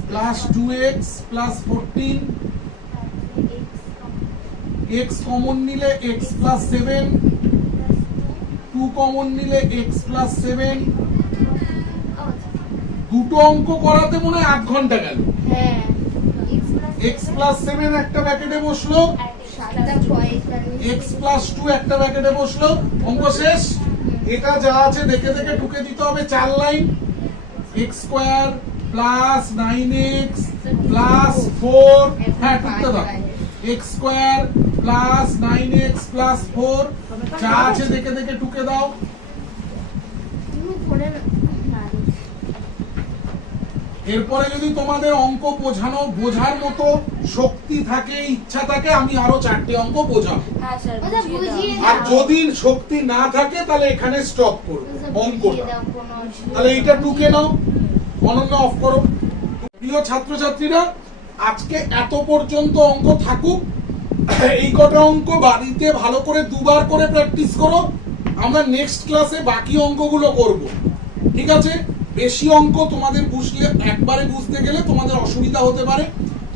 plus 2x plus 14, x common নিলে x প্লাস 7, 2 কমন নিলে x প্লাস 7। দুটো অঙ্ক করাতে মনে হয় 8 ঘন্টা গেল। হ্যাঁ x প্লাস 7 একটা ব্র্যাকেটে বসলো, x প্লাস 2 একটা ব্র্যাকেটে বসলো, অঙ্ক শেষ। এটা যা আছে দেখে দেখে ঢুকে দিতে হবে 4 line. x square plus 9x plus 4, হ্যাঁ টুকতে দাও, x square plus 9x plus 4, যা আছে দেখে দেখে ঢুকে দাও। এরপরে যদি তোমাদের অঙ্ক বোঝার মতো শক্তি থাকে, ইচ্ছা থাকে, আমি আরো 4টে অঙ্ক বোঝাবো। হ্যাঁ স্যার ওটা বুঝিয়ে আর যদি শক্তি না থাকে তাহলে এখানে স্টপ করবো অঙ্কটা। তাহলে এইটা টুকে নাও, অনন্য অফ করো। প্রিয় ছাত্রছাত্রীরা, আজকে এত পর্যন্ত অঙ্ক থাকুক। এই কটা অঙ্ক বাড়িতে ভালো করে 2বার করে প্র্যাকটিস করো। আমরা নেক্সট ক্লাসে বাকি অঙ্কগুলো করব, ঠিক আছে? বেশি অঙ্ক তোমাদের বুঝলে, একবারে বুঝতে গেলে তোমাদের অসুবিধা হতে পারে,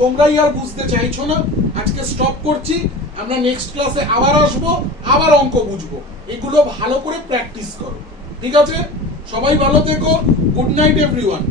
তোমরাই আর বুঝতে চাইছো না। আজকে স্টপ করছি, আমরা নেক্সট ক্লাসে আবার আসবো, আবার অঙ্ক বুঝবো। এগুলো ভালো করে প্র্যাকটিস করো, ঠিক আছে? সবাই ভালো থেকো। Good night everyone.